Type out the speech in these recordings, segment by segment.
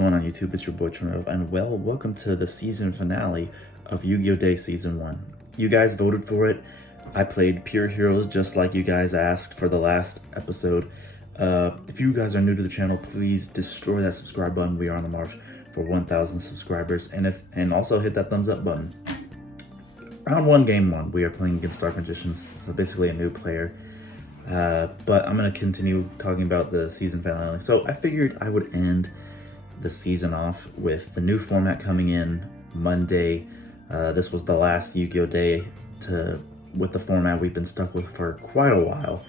going on YouTube? It's your boy Trinity Wolf, and welcome to the season finale of Yu-Gi-Oh! Day Season 1. You guys voted for it. I played pure heroes just like you guys asked for the last episode. If you guys are new to the channel, please destroy that subscribe button. We are on the march for 1,000 subscribers, and also hit that thumbs up button. Round 1, Game 1, we are playing against Dark Magicians, so basically a new player. But I'm going to continue talking about the season finale. So I figured I would end the season off with the new format coming in Monday. This was the last Yu-Gi-Oh! Day with the format we've been stuck with for quite a while.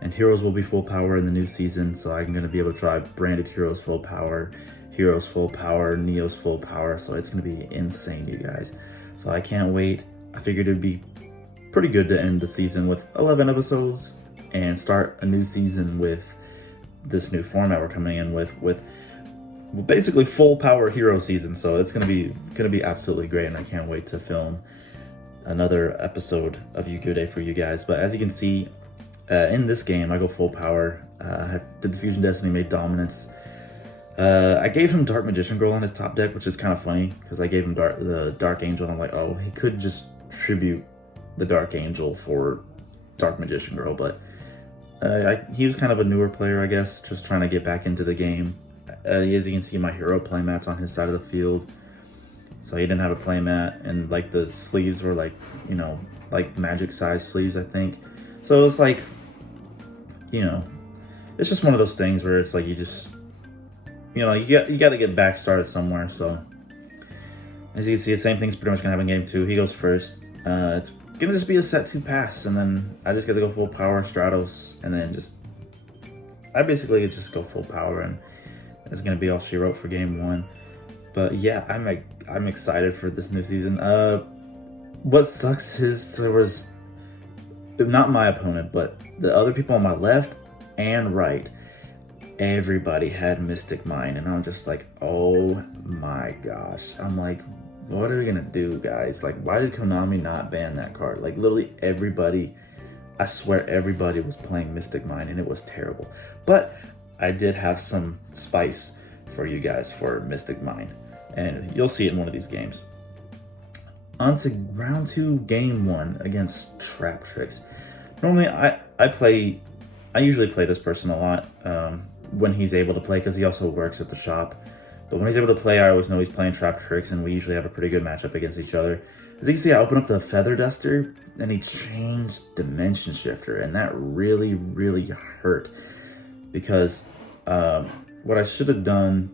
And Heroes will be full power in the new season, so I'm going to be able to try Branded Heroes full power, Heroes full power, Neos full power, so it's going to be insane, you guys. So I can't wait. I figured it would be pretty good to end the season with 11 episodes and start a new season with this new format we're coming in with basically full power hero season. So it's gonna be absolutely great, and I can't wait to film another episode of Yu-Gi-Oh! Day for you guys. But as you can see, in this game I go full power. I did the Fusion Destiny, made Dominance. I gave him Dark Magician Girl on his top deck, which is kind of funny because I gave him the Dark Angel, and I'm like, oh, he could just tribute the Dark Angel for Dark Magician Girl, but he was kind of a newer player, I guess, just trying to get back into the game. As you can see, my hero playmat's on his side of the field, so he didn't have a playmat, and like the sleeves were like, you know, like magic size sleeves, I think. So it's like, you know, it's just one of those things where it's like you just, you know, you got to get back started somewhere. So as you can see, the same thing's pretty much gonna happen in game 2. He goes first. It's gonna just be a set 2 pass, and then I just get to go full power Stratos, and then I basically just go full power, and it's gonna be all she wrote for game 1. But yeah, I'm excited for this new season. What sucks is there was, not my opponent, but the other people on my left and right, everybody had Mystic Mine, and I'm just like, oh my gosh. I'm like, what are we gonna do, guys? Like, why did Konami not ban that card? Like, literally everybody, I swear everybody was playing Mystic Mine, and it was terrible. But I did have some spice for you guys for Mystic Mine, and you'll see it in one of these games. On to round 2, game 1 against Trap Tricks. Normally, I usually play this person a lot when he's able to play, because he also works at the shop. But when he's able to play, I always know he's playing Trap Tricks, and we usually have a pretty good matchup against each other. As you can see, I open up the Feather Duster, and he changed Dimension Shifter, and that really, really hurt. Because what I should have done,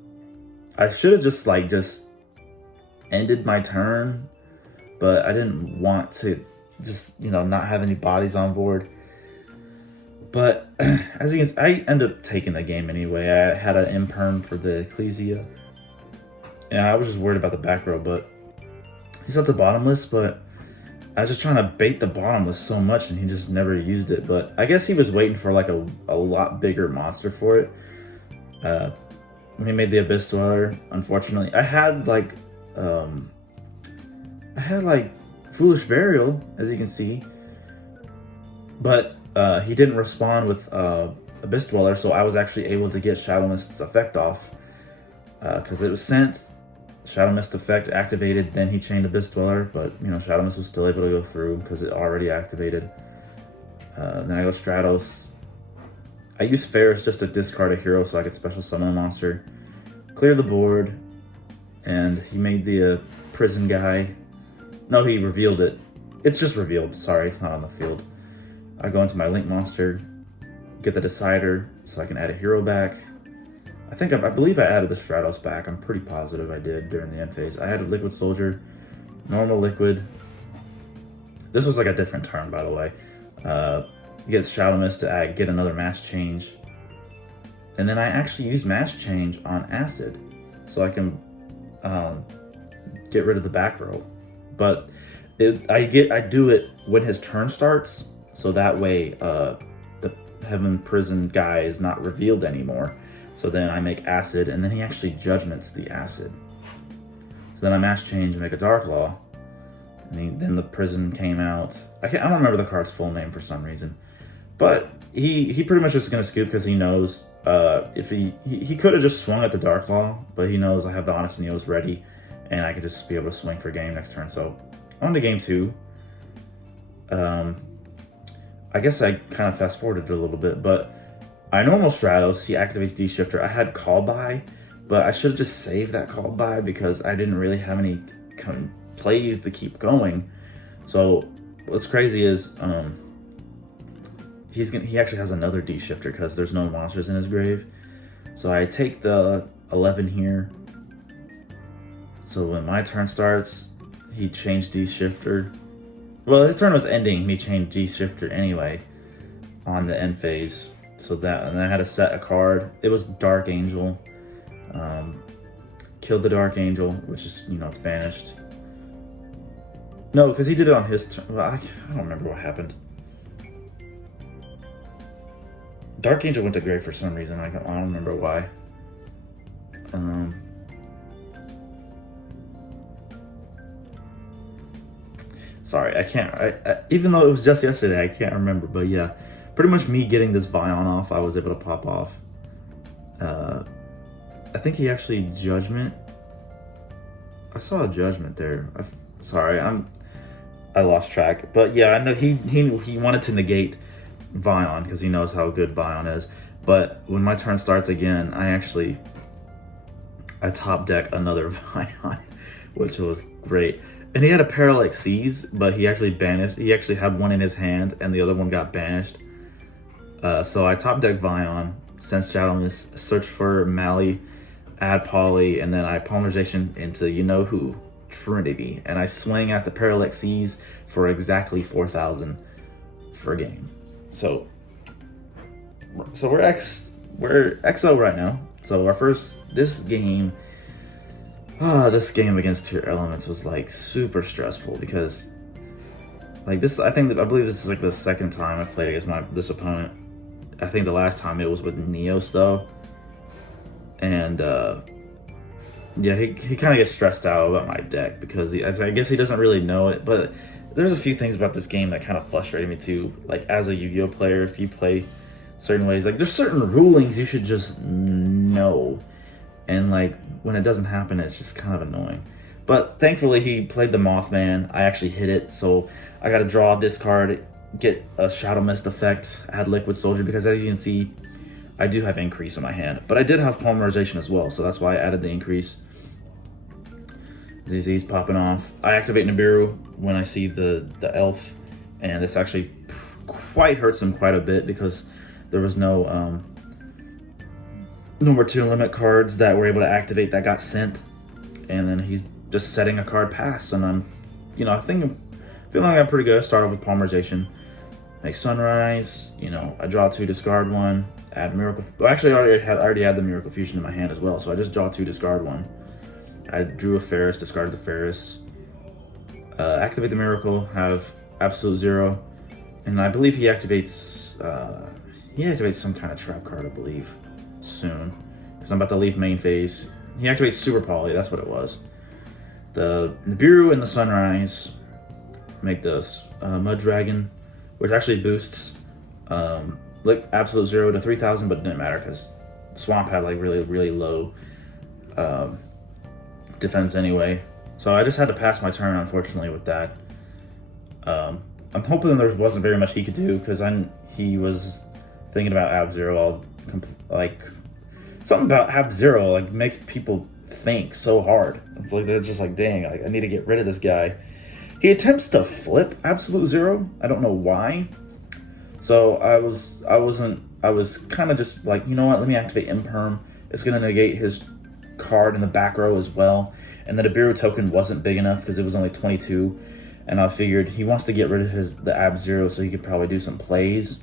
I should have just ended my turn, but I didn't want to just, you know, not have any bodies on board. But as you can see, I ended up taking the game anyway. I had an imperm for the Ecclesia, and I was just worried about the back row, but he sets a bottomless, but I was just trying to bait the bottomless so much, and he just never used it. But I guess he was waiting for like a lot bigger monster for it. When he made the Abyss Dweller, unfortunately, I had like Foolish Burial, as you can see, but he didn't respond with Abyss Dweller, so I was actually able to get Shadow Mist's effect off, because it was sent, Shadow Mist effect activated, then he chained Abyss Dweller, but you know, Shadow Mist was still able to go through because it already activated. Then I go Stratos. I used Ferris just to discard a hero so I could special summon a monster, clear the board, and he made the prison guy. No, he revealed it. It's just revealed, sorry, it's not on the field. I go into my Link monster, get the Decider so I can add a hero back. I believe I added the Stratos back. I'm pretty positive I did during the end phase. I added Liquid Soldier, normal Liquid. This was like a different turn, by the way. Get Shadow Mist to get another Mass Change. And then I actually use Mass Change on Acid, so I can get rid of the back row. But I do it when his turn starts, so that way the Heaven Prison guy is not revealed anymore. So then I make Acid, and then he actually Judgments the Acid. So then I Mass Change and make a Dark Law, and then the Prison came out. I don't remember the card's full name for some reason. But he pretty much just gonna scoop because he knows if he could have just swung at the Dark Claw, but he knows I have the Honest Neos ready, and I could just be able to swing for game next turn. So on to game 2. I guess I kind of fast forwarded it a little bit, but I normal Stratos, he activates D-Shifter. I had Call By, but I should have just saved that Call By because I didn't really have any kind of plays to keep going. So what's crazy is he actually has another D-Shifter because there's no monsters in his grave. So I take the 11 here. So when my turn starts, he changed D-Shifter. Well, his turn was ending, and he changed D-Shifter anyway on the end phase. So that, and I had to set a card. It was Dark Angel. Killed the Dark Angel, which is, you know, it's banished. No, because he did it on his turn. Well, I don't remember what happened. Dark Angel went to grave for some reason. I don't remember why. Sorry, I can't. Even though it was just yesterday, I can't remember. But yeah, pretty much me getting this Vion off, I was able to pop off. I think he actually Judgment. I saw a Judgment there. Sorry, I lost track. But yeah, I know he wanted to negate Vion because he knows how good Vion is. But when my turn starts again, I top deck another Vion, which was great. And he had a Parallax Seas, but he actually banished. He actually had one in his hand, and the other one got banished. So I top deck Vion, Sense Shadow Mist, search for Mally, add Poly, and then I Polymerization into you know who, Trinity, and I swing at the Parallax Seas for exactly 4,000 for a game. So we're XO right now. So this game against Tearlaments was like super stressful because like this. I believe this is like the second time I've played against this opponent. I think the last time it was with Neos though, and yeah, he kind of gets stressed out about my deck because I guess he doesn't really know it. But there's a few things about this game that kind of frustrated me too. Like as a Yu-Gi-Oh player, if you play certain ways, like there's certain rulings you should just know, and like when it doesn't happen, it's just kind of annoying. But thankfully he played the Mothman. I actually hit it, so I got to draw, discard, get a Shadow Mist effect, add Liquid Soldier, because as you can see, I do have increase in my hand. But I did have Polymerization as well, so that's why I added the increase. ZZ's popping off. I activate Nibiru when I see the elf, and this actually quite hurts him quite a bit because there was no more Tearlaments cards that were able to activate that got sent, and then he's just setting a card pass, and I'm, feeling like I'm pretty good. I start off with Polymerization, make Sunrise, I draw 2, discard 1, add Miracle. Well, actually, I already had the Miracle Fusion in my hand as well, so I just draw 2, discard 1. I drew a Ferris, discarded the Ferris, activate the Miracle, have Absolute Zero, and I believe he activates some kind of trap card, I believe, soon, because I'm about to leave main phase. He activates Super Poly, that's what it was. The Nibiru and the Sunrise make this Mud Dragon, which actually boosts like Absolute Zero to 3,000, but it didn't matter because Swamp had like really, really low defense anyway. So I just had to pass my turn, unfortunately, with that. I'm hoping there wasn't very much he could do because he was thinking about Ab-Zero. Something about Ab-Zero like makes people think so hard. It's like they're just like, dang, I need to get rid of this guy. He attempts to flip Absolute Zero. I don't know why. So I was kind of just like, you know what? Let me activate Imperm. It's gonna negate his card in the back row as well. And the Nibiru token wasn't big enough because it was only 22. And I figured he wants to get rid of the Ab-Zero so he could probably do some plays.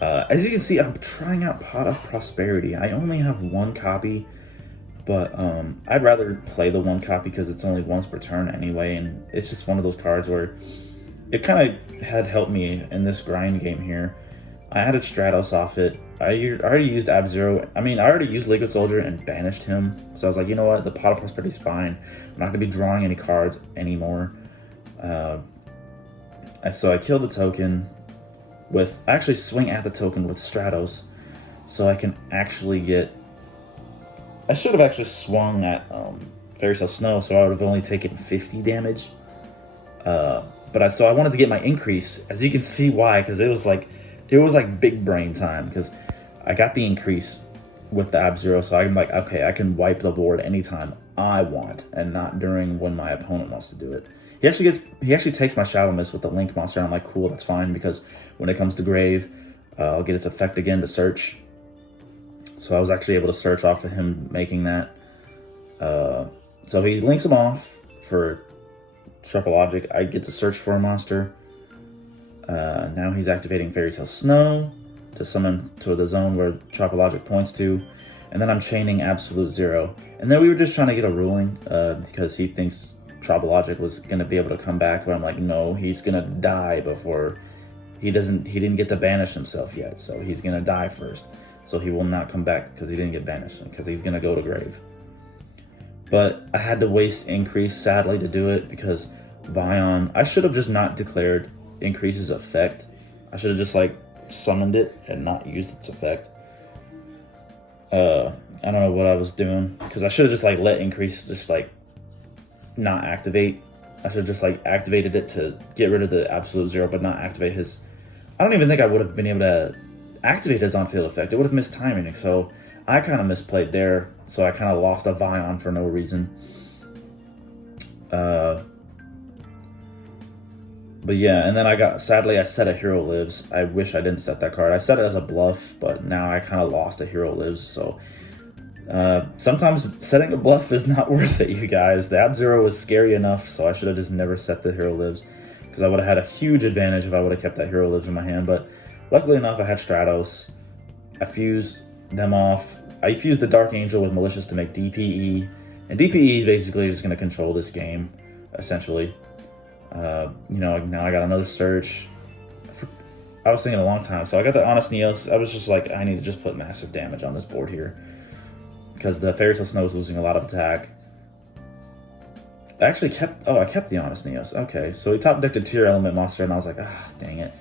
As you can see, I'm trying out Pot of Prosperity. I only have 1 copy, but I'd rather play the 1 copy because it's only once per turn anyway, and it's just one of those cards where it kind of had helped me in this grind game here. I had a Stratos off it. I already used Ab-Zero. I already used Liquid Soldier and banished him. So I was like, you know what? The Pot of Prosperity is fine. I'm not going to be drawing any cards anymore. So I killed the token. with, I actually swing at the token with Stratos, so I can actually get, I should have actually swung at Fairy Tale Snow, so I would have only taken 50 damage. So I wanted to get my increase, as you can see why, because it was like big brain time, because I got the increase with the Ab-Zero, so I'm like, okay, I can wipe the board anytime I want, and not during when my opponent wants to do it. He actually takes my Shadow Mist with the Link monster, and I'm like, cool, that's fine, because when it comes to Grave, I'll get its effect again to search. So I was actually able to search off of him making that. So he links him off for Sharp Logic. I get to search for a monster. Now he's activating Fairy Tale Snow to summon to the zone where Sharp Logic points to. And then I'm chaining Absolute Zero. And then we were just trying to get a ruling because he thinks Sharp Logic was going to be able to come back. But I'm like, no, he's going to die before... He didn't get to banish himself yet. So he's going to die first. So he will not come back because he didn't get banished. Because he's going to go to Grave. But I had to waste Increase, sadly, to do it, because Vion... I should have just not declared Increase's effect. I should have just, like, summoned it and not used its effect. I don't know what I was doing, because I should have just, like, let Increase just, like, not activate. I should have just, like, activated it to get rid of the Absolute Zero, but not activate his... I don't even think I would have been able to activate his on-field effect. It would have missed timing, so... I kind of misplayed there, so I kind of lost a Vion for no reason. But yeah, and then sadly, I set a Hero Lives. I wish I didn't set that card. I set it as a bluff, but now I kind of lost a Hero Lives, so... sometimes setting a bluff is not worth it, you guys. The Ab-Zero was scary enough, so I should have just never set the Hero Lives, because I would have had a huge advantage if I would have kept that Hero Lives in my hand, but luckily enough, I had Stratos. I fused them off. I fused the Dark Angel with Malicious to make DPE, and DPE is basically just going to control this game, essentially. Now I got another search. I was thinking a long time, so I got the Honest Neos. I was just like, I need to just put massive damage on this board here, because the Fairy Tale Snow is losing a lot of attack. I actually kept the Honest Neos. Okay, so he top decked a Tier Element monster, and I was like, dang it.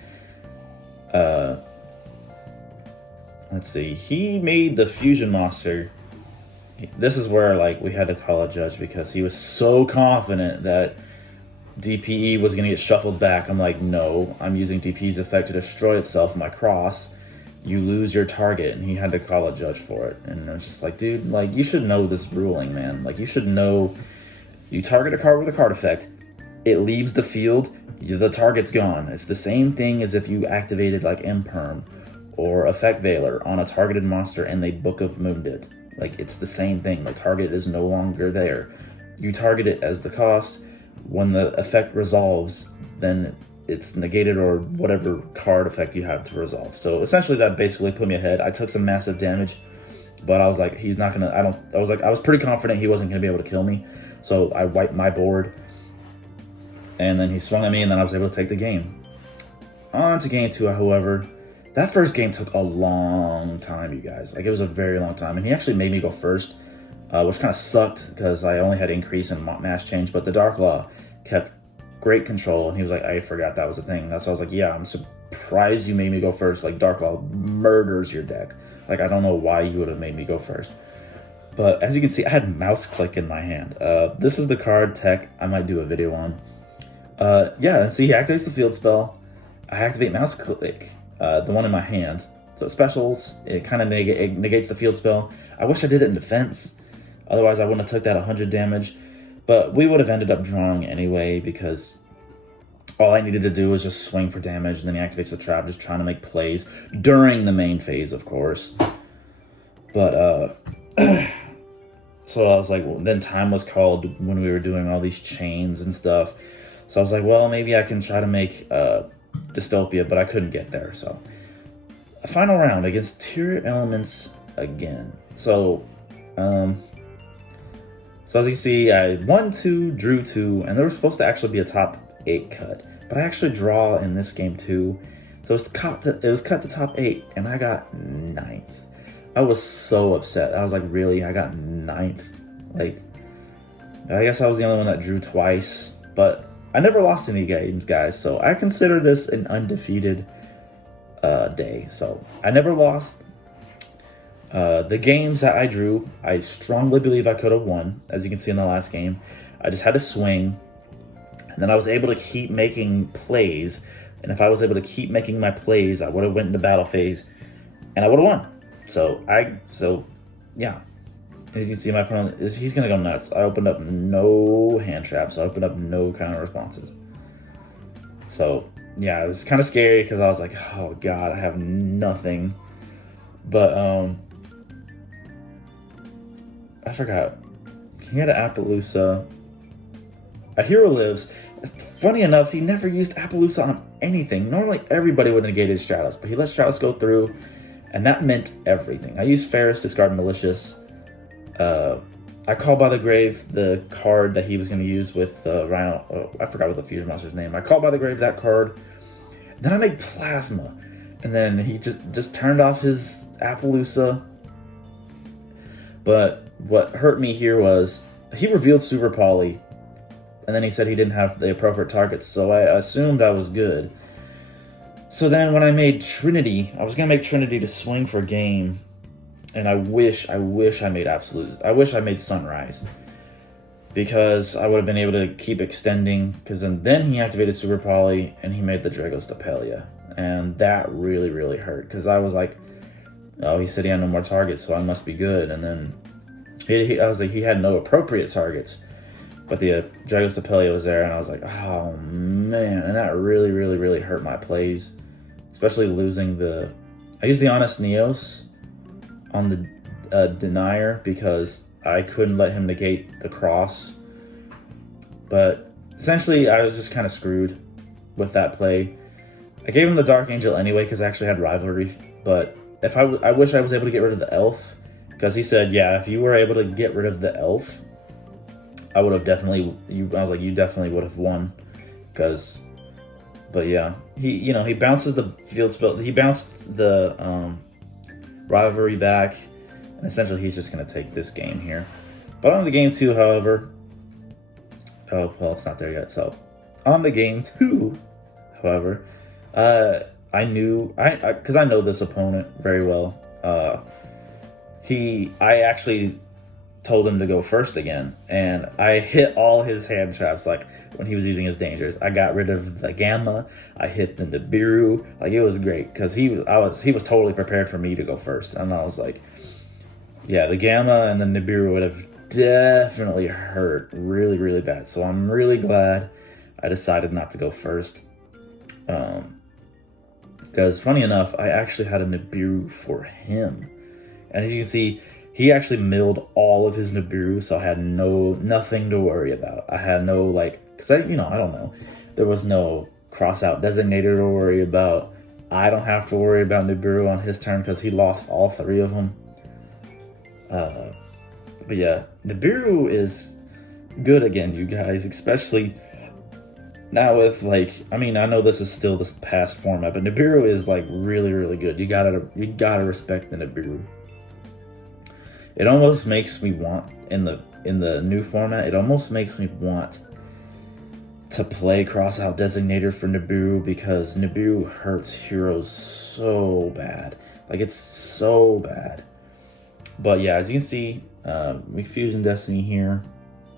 Let's see. He made the Fusion monster. This is where, like, we had to call a judge, because he was so confident that DPE was going to get shuffled back. I'm like, no, I'm using DPE's effect to destroy itself in my cross. You lose your target, and he had to call a judge for it. And I was just like, dude, like, you should know this ruling, man. Like, you should know, you target a card with a card effect, it leaves the field, the target's gone. It's the same thing as if you activated, like, Imperm or Effect Veiler on a targeted monster and they Book of Wounded. Like, it's the same thing. The target is no longer there. You target it as the cost. When the effect resolves, then it's negated, or whatever card effect you have to resolve. So essentially that basically put me ahead. I took some massive damage, but I was like, he's not gonna, I was pretty confident he wasn't gonna be able to kill me. So I wiped my board, and then he swung at me, and then I was able to take the game. On to game 2, however. That first game took a long time, you guys. Like, it was a very long time, and he actually made me go first, which kind of sucked, because I only had increase and mass change, but the Dark Law kept great control, and he was like, I forgot that was a thing. That's why I was like, yeah, I'm surprised you made me go first. Like, Dark Law murders your deck. Like, I don't know why you would have made me go first. But as you can see, I had Mouse Click in my hand. This is the card tech I might do a video on. Yeah, and see, he activates the field spell. I activate Mouse Click, the one in my hand. So specials, it kind of negates the field spell. I wish I did it in defense. Otherwise, I wouldn't have took that 100 damage. But we would have ended up drawing anyway, because all I needed to do was just swing for damage, and then he activates the trap, just trying to make plays during the main phase, of course. But, so I was like, well, then time was called when we were doing all these chains and stuff. So I was like, well, maybe I can try to make Dystopia, but I couldn't get there. So a final round against Tearlaments again. So as you can see, I won 2, drew 2, and there was supposed to actually be a top 8 cut. But I actually draw in this game too. So it was cut to top 8, and I got 9th. I was so upset. I was like, really? I got 9th? Like, I guess I was the only one that drew twice. But I never lost any games, guys. So I consider this an undefeated day. So I never lost. The games that I drew, I strongly believe I could have won. As you can see in the last game, I just had to swing, and then I was able to keep making plays. And if I was able to keep making my plays, I would have went into battle phase, and I would have won. So yeah. As you can see, my opponent he's gonna go nuts. I opened up no hand traps. I opened up no counter responses. So yeah, it was kind of scary because I was like, oh god, I have nothing. But I forgot. He had an Appaloosa. A hero lives. Funny enough, he never used Appaloosa on anything. Normally everybody would negate his Stratus, but he let Stratus go through, and that meant everything. I used Ferris, discard Malicious. I called by the grave the card that he was going to use with Rhino. I forgot what the fusion monster's name. I called by the grave that card. Then I made Plasma, and then he just turned off his Appaloosa. But what hurt me here was he revealed Super Poly, and then he said he didn't have the appropriate targets, so I assumed I was good. So then when I made Trinity, I was going to make Trinity to swing for game. And I wish I made Absolute. I wish I made Sunrise, because I would have been able to keep extending. Because then he activated Super Poly and he made the Dragostapelia, and that really hurt. Because I was like, oh, he said he had no more targets, so I must be good. And then I was like, he had no appropriate targets, but the Dragostapelia was there, and I was like, oh man, and that really hurt my plays, especially losing the. I used the Honest Neos on the Denier because I couldn't let him negate the cross. But essentially, I was just kind of screwed with that play. I gave him the Dark Angel anyway because I actually had Rivalry. But if I wish I was able to get rid of the Elf, because he said, yeah, if you were able to get rid of the Elf, I would have definitely. I was like, you definitely would have won. But yeah, he bounces the field spell. He bounced the Rivalry back, and essentially he's just going to take this game here. But on to game 2, however, oh well, it's not there yet. So on to game 2, however, I knew because I know this opponent very well. I actually told him to go first again, and I hit all his hand traps. Like when he was using his dangers, I got rid of the Gamma. I hit the Nibiru. Like it was great because he was totally prepared for me to go first, and I was like, yeah, the Gamma and the Nibiru would have definitely hurt really bad. So I'm really glad I decided not to go first, because funny enough, I actually had a Nibiru for him, and as you can see, he actually milled all of his Nibiru, so I had nothing to worry about. I had no, because I don't know. There was no cross-out designator to worry about. I don't have to worry about Nibiru on his turn because he lost all 3 of them. But yeah, Nibiru is good again, you guys, especially now with, I know this is still this past format, but Nibiru is, really good. You gotta respect the Nibiru. It almost makes me want, in the new format, it almost makes me want to play Crossout Designator for Nibiru, because Nibiru hurts heroes so bad. It's so bad. But yeah, as you can see, we Fusion Destiny here,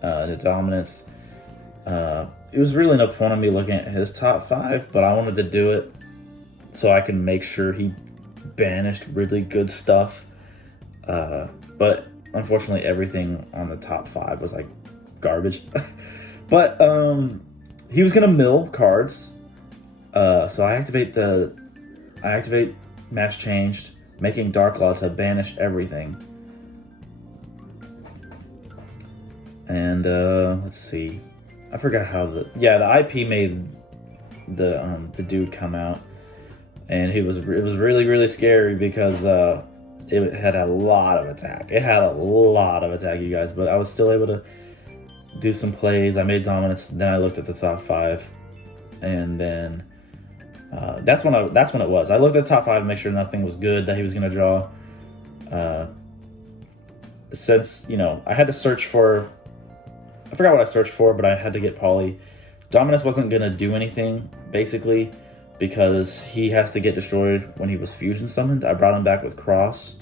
the Dominance. It was really no point of me looking at his top 5, but I wanted to do it so I can make sure he banished really good stuff. But unfortunately, everything on the top 5 was garbage. But he was gonna mill cards, so I activate Match Changed, making Darklaw to banish everything. And let's see, I forgot how the IP made the dude come out, and it was really scary because it had a lot of attack. It had a lot of attack, you guys, but I was still able to do some plays. I made Dominance, then I looked at the top 5, and then that's when it was. I looked at the top 5 to make sure nothing was good that he was going to draw. Since, I had to search for, I forgot what I searched for, but I had to get Poly. Dominance wasn't going to do anything, basically, because he has to get destroyed when he was fusion summoned. I brought him back with Cross.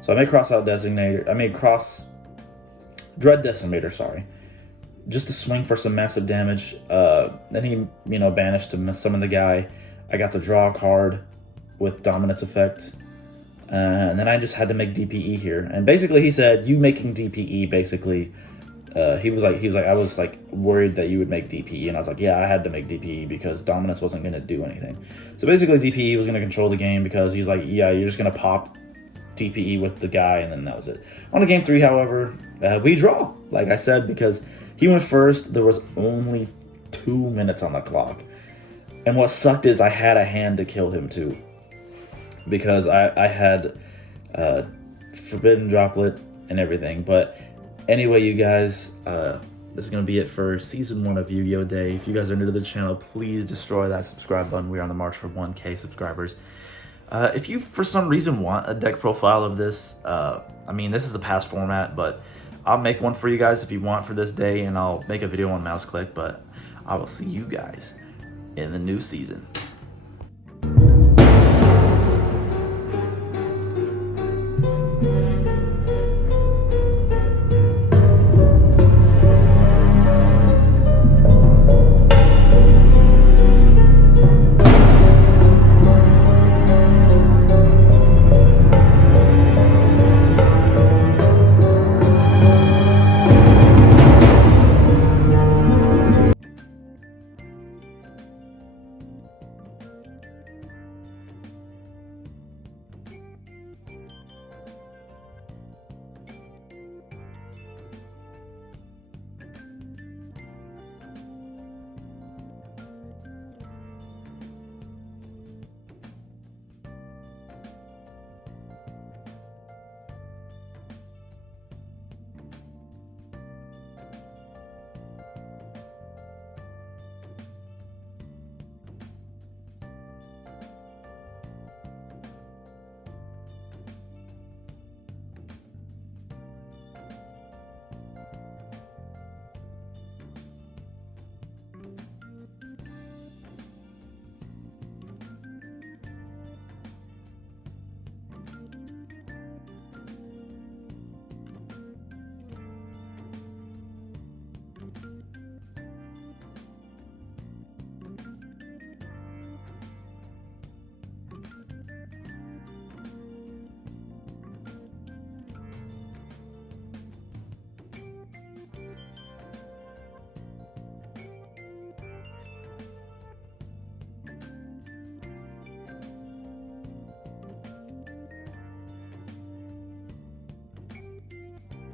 So I made Cross out Designator. I made Cross Dread Decimator, sorry. Just to swing for some massive damage. Then he, banished to summon the guy. I got to draw a card with Dominance effect. And then I just had to make DPE here. And basically he said, you making DPE, basically, he was like, I was like worried that you would make DPE. And I was like, yeah, I had to make DPE because Dominance wasn't going to do anything. So basically DPE was going to control the game because he's like, yeah, you're just going to pop DPE with the guy, and then that was it. On to game 3, however, we draw, like I said, because he went first. There was only 2 minutes on the clock. And what sucked is I had a hand to kill him too, because I had Forbidden Droplet and everything. But anyway, you guys, this is going to be it for Season 1 of Yu-Gi-Oh! Day. If you guys are new to the channel, please destroy that subscribe button. We're on the march for 1K subscribers. If you, for some reason, want a deck profile of this, I mean, this is the past format, but I'll make one for you guys if you want for this day, and I'll make a video on mouse click, but I will see you guys in the new season.